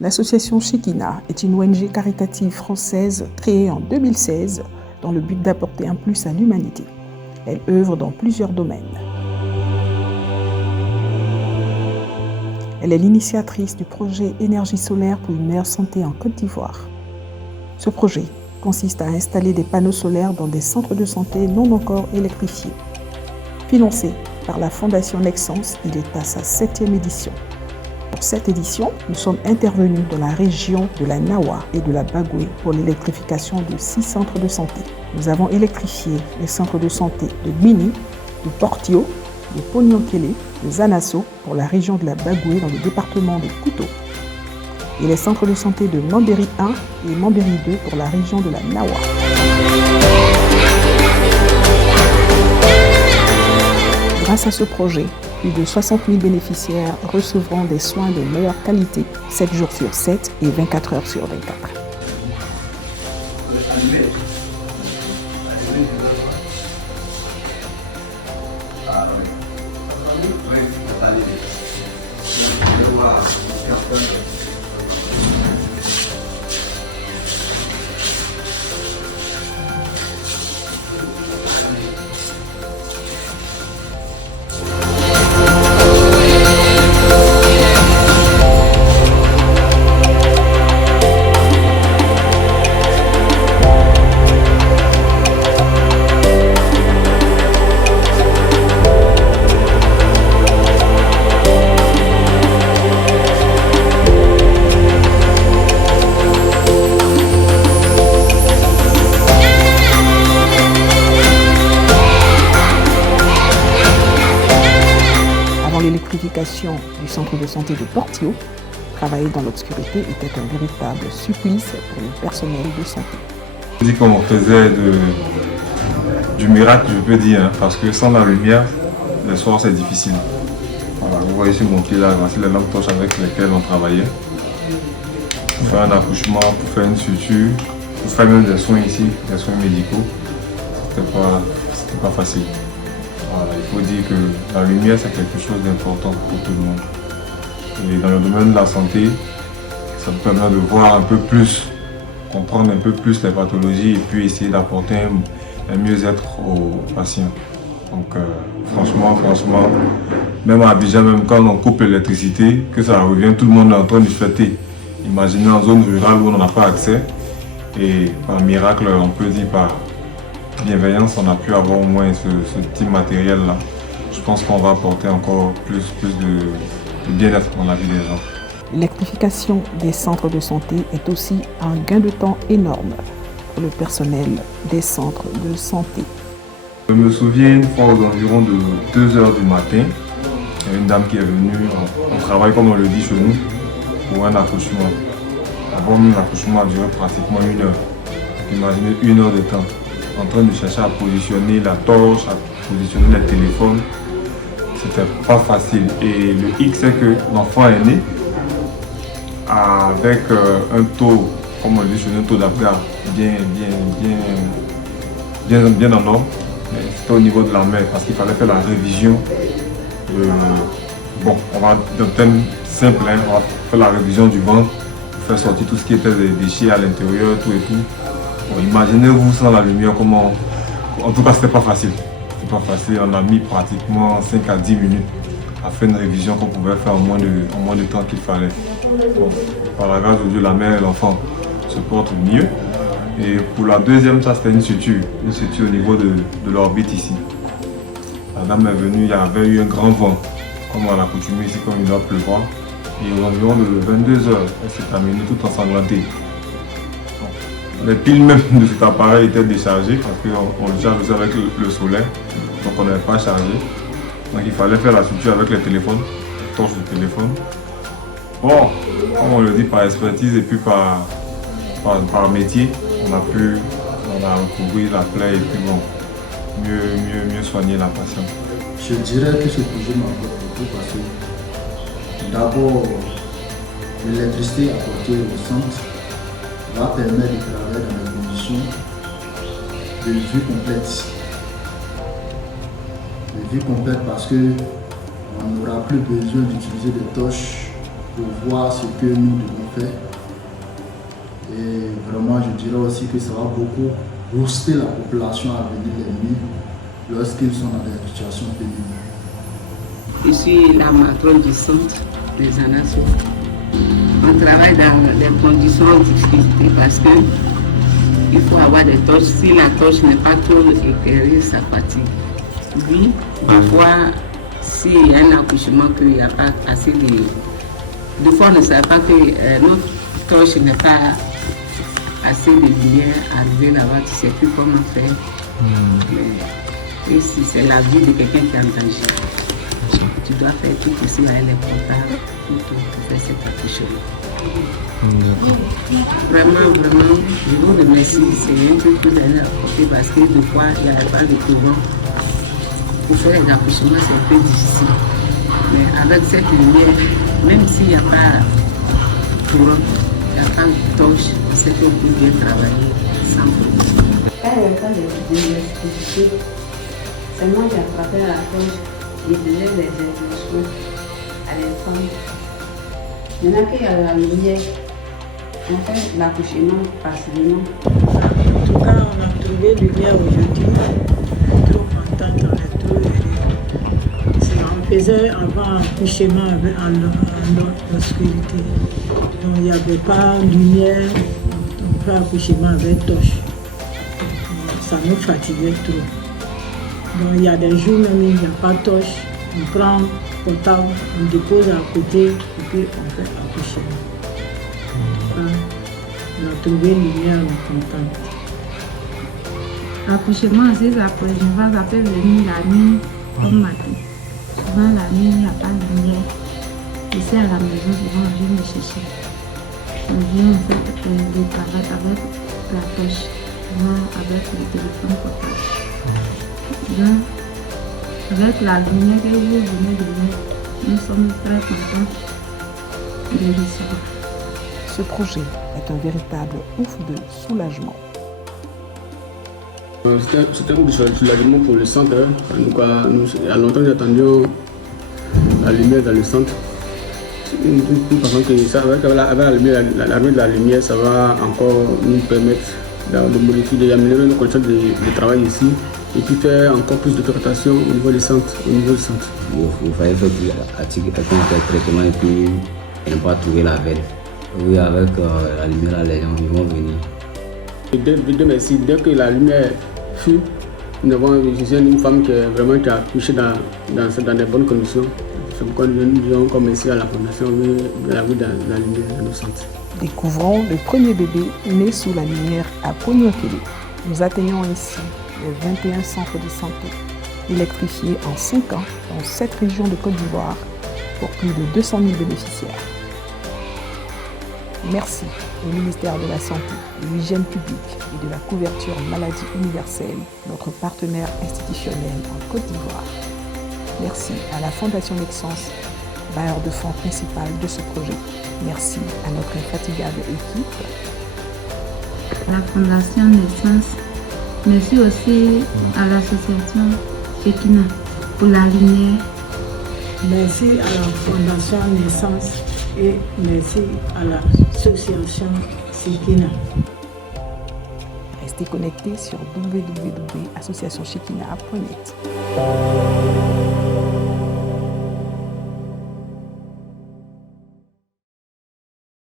L'association Shekina est une ONG caritative française créée en 2016 dans le but d'apporter un plus à l'humanité. Elle œuvre dans plusieurs domaines. Elle est l'initiatrice du projet Énergie solaire pour une meilleure santé en Côte d'Ivoire. Ce projet consiste à installer des panneaux solaires dans des centres de santé non encore électrifiés. Financé par la Fondation Nexence, il est à sa 7e édition. Pour cette édition, nous sommes intervenus dans la région de la Nawa et de la Bagoué pour l'électrification de 6 centres de santé. Nous avons électrifié les centres de santé de Bini, de Portio, de Pognonkele, de Zanasso pour la région de la Bagoué dans le département de Kouto et les centres de santé de Mambéry 1 et Mambéry 2 pour la région de la Nawa. Grâce à ce projet, plus de 60 000 bénéficiaires recevront des soins de meilleure qualité 7 jours sur 7 et 24 heures sur 24. L'électrification du centre de santé de Portio, travailler dans l'obscurité était un véritable supplice pour le personnel de santé. Je dis qu'on faisait du miracle, je peux dire, hein, parce que sans la lumière, le soir c'est difficile. Voilà, vous voyez sur mon pied là, voici les lampes torches avec lesquelles on travaillait. Pour faire un accouchement, pour faire une suture, pour faire même des soins ici, des soins médicaux, c'était pas facile. Voilà, il faut dire que la lumière c'est quelque chose d'important pour tout le monde. Et dans le domaine de la santé, ça nous permet de voir un peu plus, comprendre un peu plus les pathologies et puis essayer d'apporter un mieux-être aux patients. Donc franchement, même à Abidjan, même quand on coupe l'électricité, que ça revient, tout le monde est en train de fêter. Imaginez en zone rurale où on n'a pas accès et par miracle, on peut dire par bienveillance, on a pu avoir au moins ce petit matériel là. Je pense qu'on va apporter encore plus de bien-être dans la vie des gens. L'électrification des centres de santé est aussi un gain de temps énorme pour le personnel des centres de santé. Je me souviens une fois aux environs de 2 h du matin, il y a une dame qui est venue, on travaille comme on le dit chez nous, pour un accouchement. Avant même l'accouchement a duré pratiquement 1 heure. Imaginez 1 heure de temps, en train de chercher à positionner la torche, à positionner les téléphones. C'était pas facile. Et le hic, c'est que l'enfant est né avec un taux, comme on dit chez nous, un taux d'apgar bien en ordre. C'était au niveau de la mère parce qu'il fallait faire la révision. Bon, on va dans le thème simple, hein, on va faire la révision du ventre pour faire sortir tout ce qui était des déchets à l'intérieur, tout et tout. Bon, imaginez-vous sans la lumière comment. En tout cas, c'était pas facile. C'était pas facile. On a mis pratiquement 5 à 10 minutes à faire une révision qu'on pouvait faire en moins de temps qu'il fallait. Bon, par la grâce de Dieu, la mère et l'enfant se portent mieux. Et pour la deuxième, ça c'était une suture au niveau de l'orbite ici. La dame est venue, il y avait eu un grand vent, comme à l'accoutumée ici, comme il doit pleuvoir. Et aux environs de 22 h, elle s'est terminée tout ensanglantée. Les piles même de cet appareil étaient déchargées parce qu'on le charge aussi avec le solaire, donc on n'avait pas chargé. Donc il fallait faire la suture avec les téléphones, les torches de téléphone. Bon, comme on le dit par expertise et puis par métier, on a recouvert la plaie et puis bon, mieux soigner la patiente. Je dirais que ce projet m'a beaucoup parce que d'abord l'électricité apportée au centre va permettre de travailler dans des conditions de vue complète. De vue complète parce qu'on n'aura plus besoin d'utiliser des torches pour voir ce que nous devons faire. Et vraiment, je dirais aussi que ça va beaucoup booster la population à venir les nuits lorsqu'ils sont dans des situations pénibles. Je suis la matrone du centre des Anasso. On travaille dans des conditions difficiles parce que il faut avoir des torches. Si la torche n'est pas trop éclairée, ça fatigue. Oui, parfois, s'il y a un accouchement, qu'il n'y a pas assez de... Des fois, on ne sait pas que notre torche n'est pas assez de lumière. Arriver là-bas, tu ne sais plus comment faire. Et si c'est la vie de quelqu'un qui est en danger, tu dois faire tout aussi avec les portables pour faire cet accouchement. Vraiment, je vous remercie. C'est un truc que vous allez apporter parce que des fois, il n'y a pas de courant. Pour faire les accouchements, c'est un peu difficile. Mais avec cette lumière, même s'il n'y a pas de courant, il n'y a pas de torche, c'est qu'on peut bien travailler sans problème. Quand il y a pas d'électricité, seulement j'attrapais la torche et faisais des exercices à l'instant. Maintenant qu'il y a la lumière, on fait l'accouchement facilement. En tout cas, on a trouvé lumière aujourd'hui. On est trop contente, on est trop heureux. On faisait avant accouchement en obscurité. Donc il n'y avait pas de lumière, on fait accouchement avec torche. Ça nous fatiguait trop. Donc il y a des jours même il n'y a pas de torche. On prend le portable, on dépose à côté et puis on fait accouchement. On a trouvé une lumière, on est content. L'accouchement, c'est après, ça peut venir la nuit comme matin. Souvent la nuit, il n'y a pas de lumière. Ici à la maison, souvent on vient me chercher. On vient en fait le travail avec la torche, souvent avec le téléphone portable. Donc, avec la lumière que vous venez de mettre, nous sommes très contents de recevoir. Ce projet est un véritable ouf de soulagement. C'était un soulagement pour le centre. Nous, à longtemps, nous attendions la lumière dans le centre. Nous pensons que ça, avec l'arrivée de la lumière, ça va encore nous permettre de modifier, d'améliorer nos conditions de travail ici et puis faire encore plus de traitation au niveau du centre. Il fallait faire un traitement et puis ne pas trouver la veine. Oui, avec la lumière, les gens ils vont venir. Dieu merci, dès que la lumière fut, nous avons une femme qui a accouché dans des bonnes conditions. C'est pourquoi nous avons commencé à la fondation de la vie de la lumière dans nos centres. Découvrons le premier bébé né sous la lumière à Pognonkélé. Nous atteignons ainsi les 21 centres de santé électrifiés en 5 ans dans 7 régions de Côte d'Ivoire pour plus de 200 000 bénéficiaires. Merci au ministère de la Santé, de l'Hygiène publique et de la couverture maladie universelle, notre partenaire institutionnel en Côte d'Ivoire. Merci à la Fondation Nexence, bailleur de fonds principal de ce projet. Merci à notre infatigable équipe. La Fondation Naissance, merci aussi à l'association Shekina pour la lumière. Merci à la Fondation Naissance et merci à l'association Shekina. Restez connectés sur www.associationshekina.net.